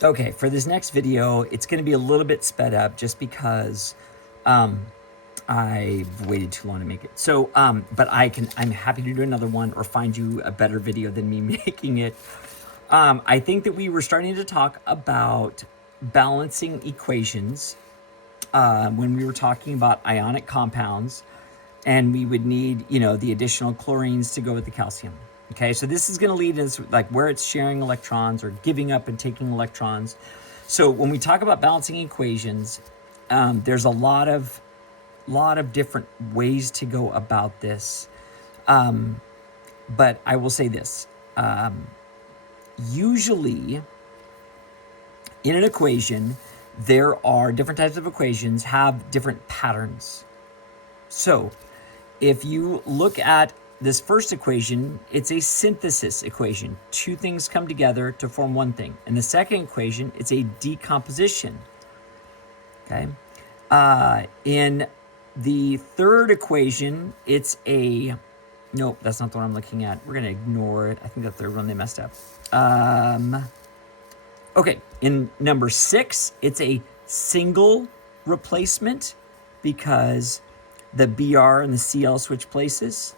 Okay, for this next video, it's going to be a little bit sped up just because I've waited too long to make it. So, but I'm happy to do another one or find you a better video than me making it. I think that we were starting to talk about balancing equations when we were talking about ionic compounds, and we would need, the additional chlorines to go with the calcium. Okay, so this is going to lead us like where it's sharing electrons or giving up and taking electrons. So when we talk about balancing equations, there's a lot of different ways to go about this. But I will say this: usually, in an equation, there are different types of equations have different patterns. So if you look at this first equation, it's a synthesis equation. Two things come together to form one thing. And the second equation, it's a decomposition. Okay. In the third equation, it's a, nope, that's not the one I'm looking at. We're going to ignore it. I think the third one they messed up. Okay, in number 6, it's a single replacement because the Br and the Cl switch places.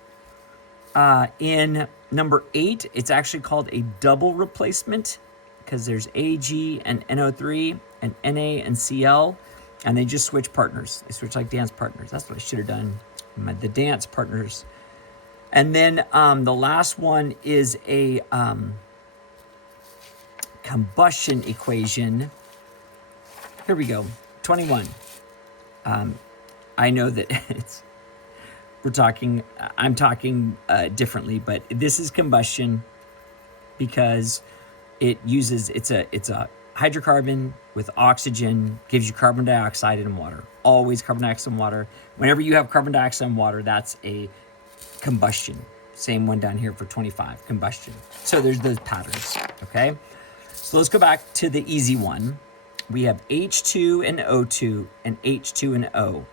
In number 8, it's actually called a double replacement because there's Ag and NO3 and Na and Cl, and they just switch partners. They switch like dance partners. That's what I should have done, the dance partners. And then the last one is a combustion equation. Here we go, 21. I know that I'm talking differently, but this is combustion because it's a hydrocarbon with oxygen, gives you carbon dioxide and water. Always carbon dioxide and water. Whenever you have carbon dioxide and water, that's a combustion. Same one down here for 25, combustion. So there's those patterns, okay? So let's go back to the easy one. We have H2 and O2 and H2 and O.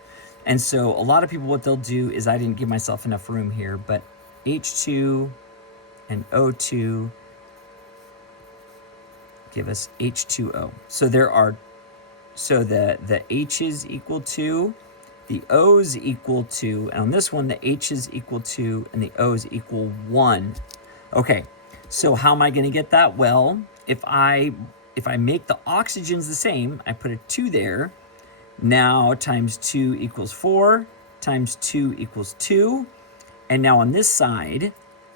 And so a lot of people, what they'll do is, I didn't give myself enough room here, but H2 and O2 give us H2O. So the H is equal to, the O is equal to, and on this one, the H is equal to, and the O is equal 1. Okay, so how am I going to get that? Well, if I make the oxygens the same, I put a 2 there. Now times 2 equals 4, times 2 equals 2. And now on this side,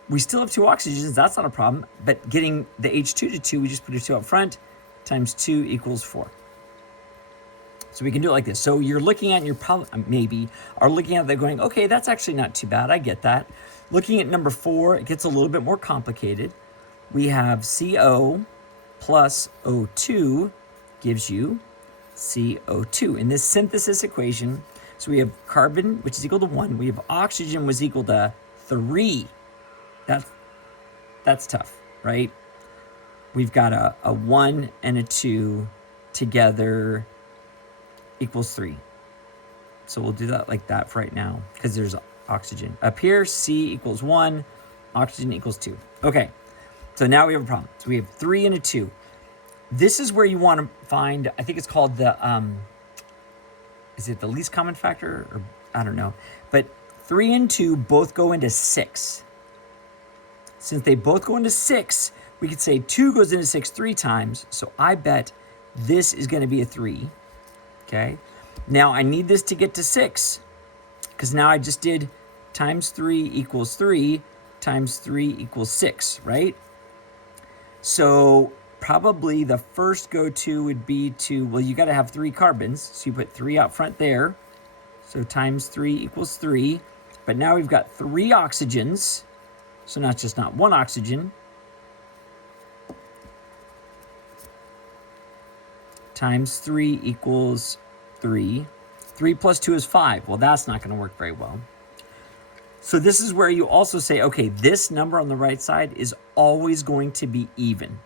we still have 2 oxygens. That's not a problem. But getting the H2 to 2, we just put a 2 up front, times 2 equals 4. So we can do it like this. So you're looking at, and you're probably, maybe, are looking at that going, okay, that's actually not too bad. I get that. Looking at number 4, it gets a little bit more complicated. We have CO plus O2 gives you CO2 in this synthesis equation. So we have carbon, which is equal to 1. We have oxygen was equal to 3. That's tough, right? We've got a 1 and a 2 together equals 3. So we'll do that like that for right now because there's oxygen. Up here, C equals 1, oxygen equals 2. Okay, so now we have a problem. So we have 3 and a 2. This is where you want to find, I think it's called the, is it the least common factor? Or I don't know. But 3 and 2 both go into 6. Since they both go into 6, we could say 2 goes into 6 3 times. So I bet this is going to be a 3. Okay. Now I need this to get to 6 because now I just did times 3 equals 3 times 3 equals 6, right? So probably the first go-to would be to, well, you got to have 3 carbons. So you put 3 out front there. So times 3 equals 3. But now we've got 3 oxygens. So not 1 oxygen. Times 3 equals 3. 3 plus 2 is 5. Well, that's not going to work very well. So this is where you also say, okay, this number on the right side is always going to be even.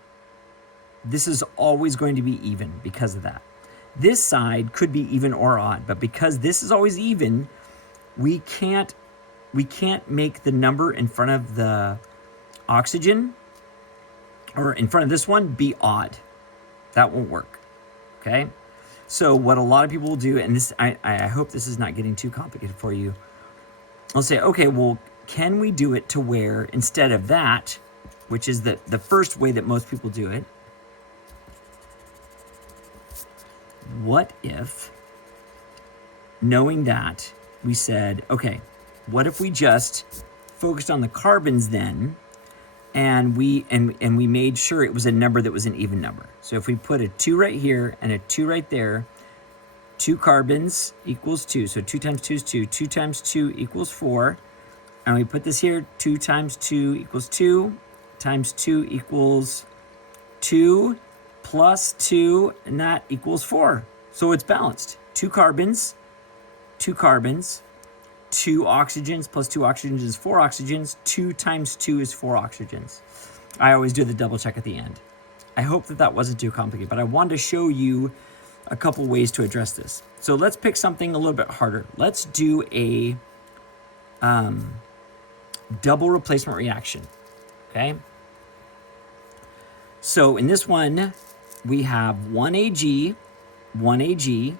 This is always going to be even because of that. This side could be even or odd, but because this is always even, we can't make the number in front of the oxygen or in front of this one be odd. That won't work, okay? So what a lot of people will do, and this, I hope this is not getting too complicated for you. I'll say, okay, well, can we do it to where instead of that, which is the first way that most people do it, what if, knowing that, we said, okay, what if we just focused on the carbons then, and we made sure it was a number that was an even number. So if we put a 2 right here and a 2 right there, 2 carbons equals 2. So 2 times 2 is 2. 2 times 2 equals 4. And we put this here, 2 times 2 equals 2, times 2 equals 2, plus 2, and that equals 4. So it's balanced. 2 carbons, 2 carbons, 2 oxygens plus 2 oxygens is 4 oxygens. 2 times 2 is 4 oxygens. I always do the double check at the end. I hope that wasn't too complicated, but I wanted to show you a couple ways to address this. So let's pick something a little bit harder. Let's do a double replacement reaction, okay? So in this one, we have 1 Ag, 1 Ag,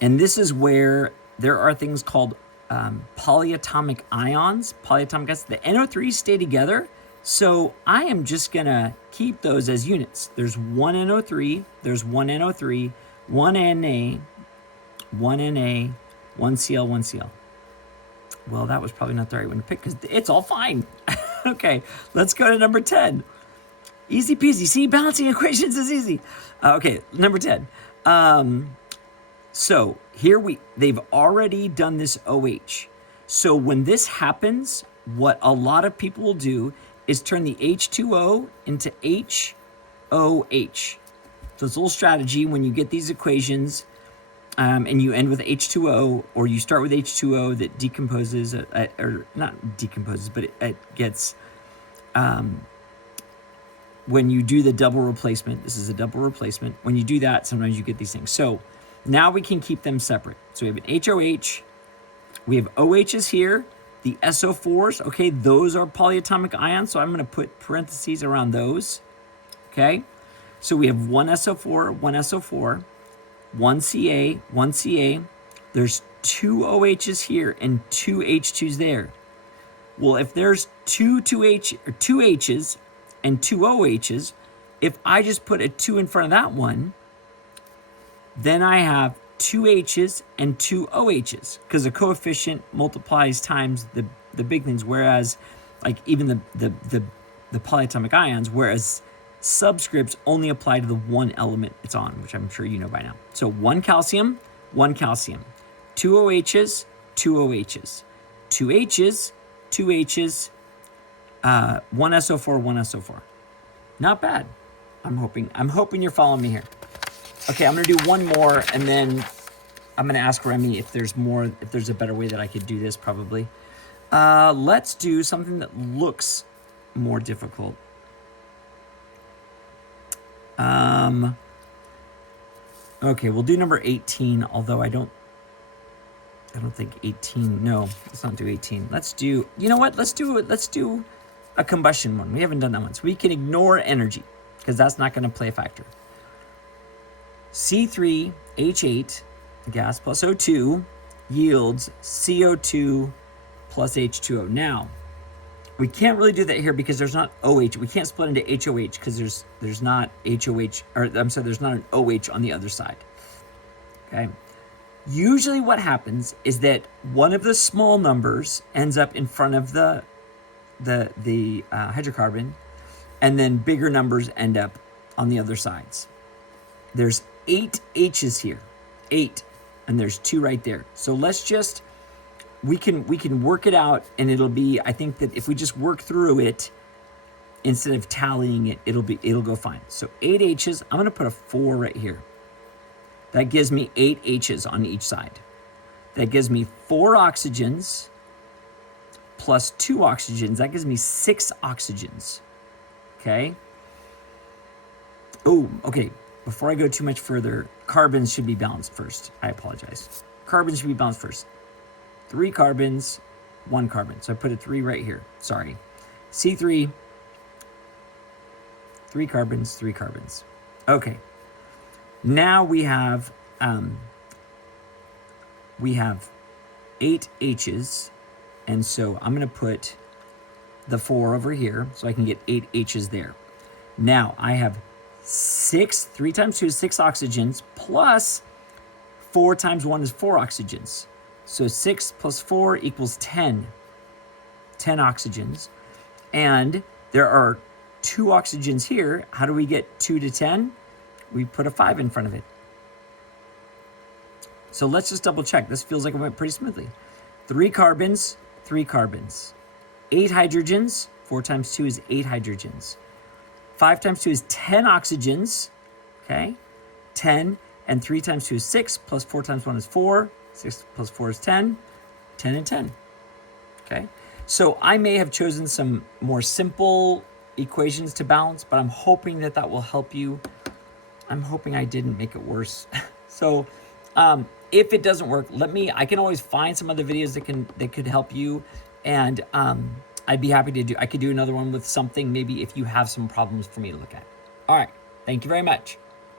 and this is where there are things called polyatomic ions, polyatomic ions. The NO3s stay together, so I am just gonna keep those as units. There's 1 NO3, there's 1 NO3, 1 Na, 1 Na, 1 Cl, 1 Cl. Well, that was probably not the right one to pick because it's all fine. Okay, let's go to number 10. Easy peasy. See, balancing equations is easy. Okay, number 10. So here they've already done this OH. So when this happens, what a lot of people will do is turn the H2O into HOH. So it's a little strategy when you get these equations and you end with H2O, or you start with H2O that decomposes, or not decomposes, but it gets, when you do the double replacement, this is a double replacement, when you do that, sometimes you get these things. So now we can keep them separate. So we have an HOH, we have OHs here, the SO4s, okay, those are polyatomic ions, so I'm gonna put parentheses around those, okay? So we have 1 SO4, 1 SO4, 1 Ca, 1 Ca, there's 2 OHs here and 2 H2s there. Well, if there's two H's and 2 OHs, if I just put a 2 in front of that one, then I have 2 H's and 2 OHs, because the coefficient multiplies times the big things, whereas like even the polyatomic ions, whereas subscripts only apply to the one element it's on, which I'm sure you know by now. So 1 calcium, 1 calcium, 2 OHs, 2 OHs, 2 H's, 2 H's, 1 SO4, 1 SO4. Not bad. I'm hoping you're following me here. Okay, I'm gonna do one more, and then I'm gonna ask Remy if there's a better way that I could do this, probably. Let's do something that looks more difficult. Okay, we'll do number 18, although I don't think 18, no, let's not do 18. Let's do, you know what, let's do a combustion one. We haven't done that one, so we can ignore energy, because that's not gonna play a factor. C3H8 gas plus O2 yields CO2 plus H2O. Now, we can't really do that here because there's not OH. We can't split into HOH because there's not HOH, or I'm sorry, there's not an OH on the other side. Okay. Usually what happens is that one of the small numbers ends up in front of the hydrocarbon, and then bigger numbers end up on the other sides. There's 8 H's here, 8, and there's 2 right there. So let's just, we can work it out, and it'll be, I think that if we just work through it, instead of tallying it, it'll go fine. So 8 H's, I'm gonna put a 4 right here. That gives me 8 H's on each side. That gives me 4 oxygens plus 2 oxygens. That gives me 6 oxygens, okay? Oh, okay. Before I go too much further, carbons should be balanced first. I apologize. Carbons should be balanced first. 3 carbons, 1 carbon. So I put a 3 right here. Sorry. C3, 3 carbons, 3 carbons. Okay. Now we have 8 H's, and so I'm going to put the 4 over here so I can get 8 H's there. Now I have 3 times 2 is 6 oxygens, plus 4 times 1 is 4 oxygens. So 6 plus 4 equals 10. 10 oxygens. And there are 2 oxygens here. How do we get 2 to 10? We put a 5 in front of it. So let's just double check. This feels like it went pretty smoothly. 3 carbons, 3 carbons. 8 hydrogens, 4 times 2 is 8 hydrogens. 5 times 2 is 10 oxygens, okay? 10, and 3 times 2 is 6, plus 4 times 1 is 4. 6 plus 4 is 10. 10 and 10, okay? So I may have chosen some more simple equations to balance, but I'm hoping that that will help you. I'm hoping I didn't make it worse. So if it doesn't work, I can always find some other videos that could help you. And I'd be happy to I could do another one with something, maybe if you have some problems for me to look at. All right. Thank you very much.